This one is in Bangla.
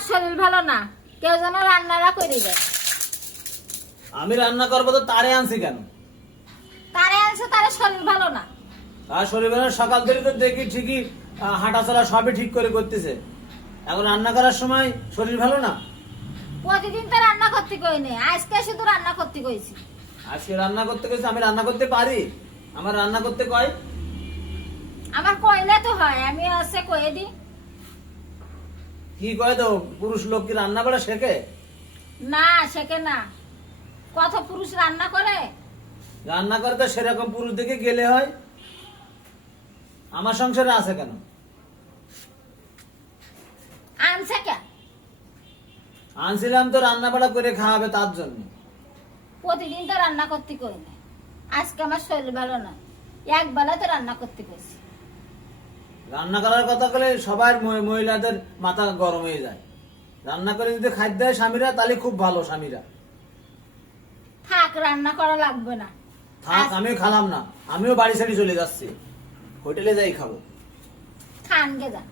আমার শরীর ভালো না, কেউ যেন রান্নাটা করে দেয়। আমি রান্না করবো তো তারে আনছি কেন? তারে আনছে, তারে শরীর ভালো না। আর শরীর ভালো সকাল থেকে তো দেখি ঠিকই হাঁটা চলা সবই ঠিক করে করতেছে, এখন রান্না করার সময় শরীর ভালো না? প্রতিদিন তো রান্না করতে কই নেই, আজকে শুধু রান্না করতে কইছি। আজকে রান্না করতে গেছে, আমি রান্না করতে পারি? আমার রান্না করতে কয়? আমার কইলে তো হয়, আমি আছে কয়ে দিই। কি কয় তো, পুরুষ লোক কি রান্না করা শেখে? না, শেখে না। কত পুরুষ রান্না করে? রান্না করে তো সেরকম পুরুষ দেখে গেলে হয়। আমার সংসারে আছে কেন? আনছে কে? আনছিলাম তো রান্না বাড়া করে খাওয়াবে, তার জন্য। প্রতিদিন তো রান্না করতে কই না, আজকে আমার শরীর ভালো না, এক বেলা তো রান্না করতে কইছি। রান্না করার কথা বলে সবার মহিলাদের মাথা গরম হয়ে যায়। রান্না করে যদি খাদ্য দেয় স্বামীরা, তাহলে খুব ভালো স্বামীরা। থাক, রান্না করা লাগবে না। থাক, আমিও খালাম না, আমিও বাড়ি ছাড়ি চলে যাচ্ছি, হোটেলে যাই খাবো। খান গে যা।